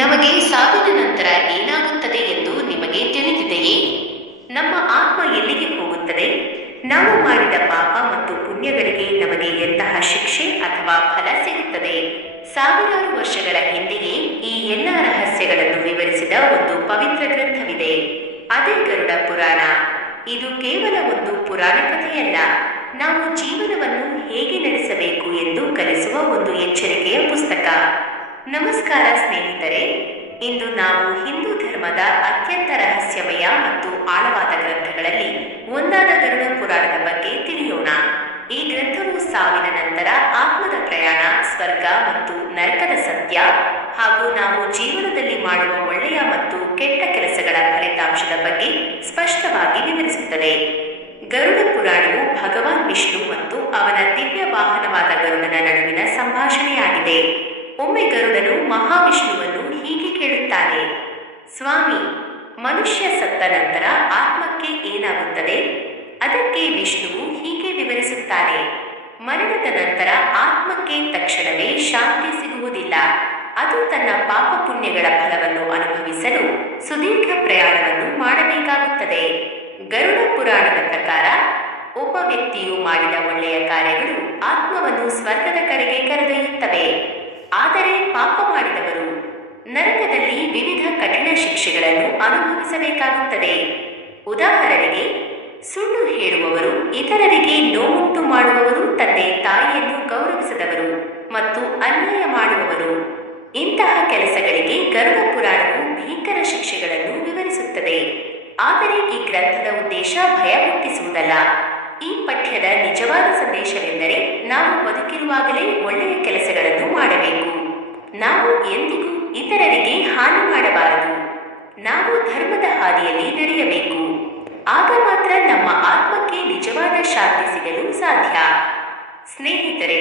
ನಮಗೆ ಸಾವಿನ ನಂತರ ಏನಾಗುತ್ತದೆ ಎಂದು ನಿಮಗೆ ತಿಳಿದಿದೆಯೇ? ನಮ್ಮ ಆತ್ಮ ಎಲ್ಲಿಗೆ ಹೋಗುತ್ತದೆ? ನಾವು ಮಾಡಿದ ಪಾಪ ಮತ್ತು ಪುಣ್ಯಗಳಿಗೆ ನಮಗೆ ಎಂತಹ ಶಿಕ್ಷೆ ಅಥವಾ ಫಲ ಸಿಗುತ್ತದೆ? ಸಾವಿರಾರು ವರ್ಷಗಳ ಹಿಂದೆಯೇ ಈ ಎಲ್ಲ ರಹಸ್ಯಗಳನ್ನು ವಿವರಿಸಿದ ಒಂದು ಪವಿತ್ರ ಗ್ರಂಥವಿದೆ. ಅದೇ ಗರುಡ ಪುರಾಣ. ಇದು ಕೇವಲ ಒಂದು ಪುರಾಣ ಕಥೆಯಲ್ಲ, ನಾವು ಜೀವನವನ್ನು ಹೇಗೆ ನಡೆಸಬೇಕು ಎಂದು ಕಲಿಸುವ ಒಂದು ಎಚ್ಚರಿಕೆಯ ಪುಸ್ತಕ. ನಮಸ್ಕಾರ ಸ್ನೇಹಿತರೆ, ಇಂದು ನಾವು ಹಿಂದೂ ಧರ್ಮದ ಅತ್ಯಂತ ರಹಸ್ಯಮಯ ಮತ್ತು ಆಳವಾದ ಗ್ರಂಥಗಳಲ್ಲಿ ಒಂದಾದ ಗರುಡ ಪುರಾಣದ ಬಗ್ಗೆ ತಿಳಿಯೋಣ. ಈ ಗ್ರಂಥವು ಸಾವಿನ ನಂತರ ಆತ್ಮದ ಪ್ರಯಾಣ, ಸ್ವರ್ಗ ಮತ್ತು ನರಕದ ಸತ್ಯ, ಹಾಗೂ ನಾವು ಜೀವನದಲ್ಲಿ ಮಾಡುವ ಒಳ್ಳೆಯ ಮತ್ತು ಕೆಟ್ಟ ಕೆಲಸಗಳ ಫಲಿತಾಂಶದ ಬಗ್ಗೆ ಸ್ಪಷ್ಟವಾಗಿ ವಿವರಿಸುತ್ತದೆ. ಗರುಡ ಪುರಾಣವು ಭಗವಾನ್ ವಿಷ್ಣು ಮತ್ತು ಅವನ ದಿವ್ಯ ವಾಹನವಾದ ಗರುಡನ ನಡುವಿನ ಸಂಭಾಷಣೆಯಾಗಿದೆ. ಒಮ್ಮೆ ಗರುಡನು ಮಹಾವಿಷ್ಣುವನ್ನು ಹೀಗೆ ಕೇಳುತ್ತಾನೆ: ಸ್ವಾಮಿ, ಮನುಷ್ಯ ಸತ್ತ ನಂತರ ಆತ್ಮಕ್ಕೆ ಏನಾಗುತ್ತದೆ? ಅದಕ್ಕೆ ವಿಷ್ಣುವು ಹೀಗೆ ವಿವರಿಸುತ್ತಾನೆ: ಮರಣದ ನಂತರ ಆತ್ಮಕ್ಕೆ ತಕ್ಷಣವೇ ಶಾಂತಿ ಸಿಗುವುದಿಲ್ಲ. ಅದು ತನ್ನ ಪಾಪ ಪುಣ್ಯಗಳ ಫಲವನ್ನು ಅನುಭವಿಸಲು ಸುದೀರ್ಘ ಪ್ರಯಾಣವನ್ನು ಮಾಡಬೇಕಾಗುತ್ತದೆ. ಗರುಡ ಪುರಾಣದ ಪ್ರಕಾರ ಒಬ್ಬ ವ್ಯಕ್ತಿಯು ಮಾಡಿದ ಒಳ್ಳೆಯ ಕಾರ್ಯಗಳು ಆತ್ಮವನ್ನು ಸ್ವರ್ಗದ ಕಡೆಗೆ ಕರೆದೊಯ್ಯುತ್ತವೆ. ಆದರೆ ಪಾಪ ಮಾಡಿದವರು ನರಕದಲ್ಲಿ ವಿವಿಧ ಕಠಿಣ ಶಿಕ್ಷೆಗಳನ್ನು ಅನುಭವಿಸಬೇಕಾಗುತ್ತದೆ. ಉದಾಹರಣೆಗೆ, ಸುಳ್ಳು ಹೇಳುವವರು, ಇತರರಿಗೆ ನೋವುಂಟು ಮಾಡುವವರು, ತಂದೆ ತಾಯಿಯನ್ನು ಗೌರವಿಸದವರು ಮತ್ತು ಅನ್ಯಾಯ ಮಾಡುವವರು. ಇಂತಹ ಕೆಲಸಗಳಿಗೆ ಗರುಡ ಪುರಾಣವು ಭೀಕರ ಶಿಕ್ಷೆಗಳನ್ನು ವಿವರಿಸುತ್ತದೆ. ಆದರೆ ಈ ಗ್ರಂಥದ ಉದ್ದೇಶ ಭಯ ಹುಟ್ಟಿಸುವುದಲ್ಲ. ಈ ಪಠ್ಯದ ನಿಜವಾದ ಸಂದೇಶವೆಂದರೆ ನಾವು ಬದುಕಿರುವಾಗಲೇ ಒಳ್ಳೆಯ ಕೆಲಸಗಳನ್ನು ಮಾಡಬೇಕು. ನಾವು ಎಂದಿಗೂ ಇತರರಿಗೆ ಹಾನಿ ಮಾಡಬಾರದು. ನಾವು ಧರ್ಮದ ಹಾದಿಯಲ್ಲಿ ನಡೆಯಬೇಕು. ಆಗ ಮಾತ್ರ ನಮ್ಮ ಆತ್ಮಕ್ಕೆ ನಿಜವಾದ ಶಾಂತಿ ಸಿಗಲು ಸಾಧ್ಯ. ಸ್ನೇಹಿತರೆ,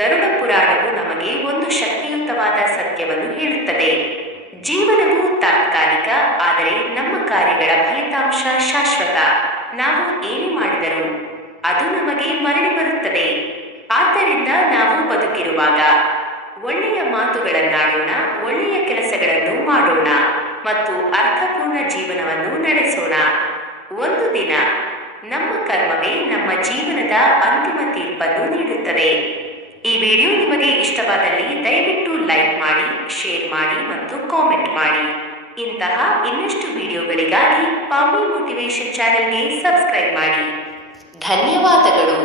ಗರುಡ ಪುರಾಣವು ನಮಗೆ ಒಂದು ಶಕ್ತಿಯುತವಾದ ಸತ್ಯವನ್ನು ಹೇಳುತ್ತದೆ. ಜೀವನವು ತಾತ್ಕಾಲಿಕ, ಆದರೆ ನಮ್ಮ ಕಾರ್ಯಗಳ ಫಲಿತಾಂಶ ಶಾಶ್ವತ. ನಾವು ಏನು ಮಾಡಿದರೂ ಅದು ನಮಗೆ ಮರಳಿ ಬರುತ್ತದೆ. ಆದ್ದರಿಂದ ನಾವು ಬದುಕಿರುವಾಗ ಒಳ್ಳೆಯ ಮಾತುಗಳನ್ನಾಡೋಣ, ಒಳ್ಳೆಯ ಕೆಲಸಗಳನ್ನು ಮಾಡೋಣ ಮತ್ತು ಅರ್ಥಪೂರ್ಣ ಜೀವನವನ್ನು ನಡೆಸೋಣ. ಒಂದು ದಿನ ನಮ್ಮ ಕರ್ಮವೇ ನಮ್ಮ ಜೀವನದ ಅಂತಿಮ ತೀರ್ಪನ್ನು ನೀಡುತ್ತದೆ. ಈ ವಿಡಿಯೋ ನಿಮಗೆ ಇಷ್ಟವಾದಲ್ಲಿ ದಯವಿಟ್ಟು ಲೈಕ್ ಮಾಡಿ, ಶೇರ್ ಮಾಡಿ ಮತ್ತು ಕಾಮೆಂಟ್ ಮಾಡಿ. ಇಂತಹ ಇನ್ನಷ್ಟು ವಿಡಿಯೋಗಳಿಗಾಗಿ ಪಾಮಿ ಮೋಟಿವೇಶನ್ ಚಾನೆಲ್ಗೆ ಸಬ್ಸ್ಕ್ರೈಬ್ ಮಾಡಿ. ಧನ್ಯವಾದಗಳು.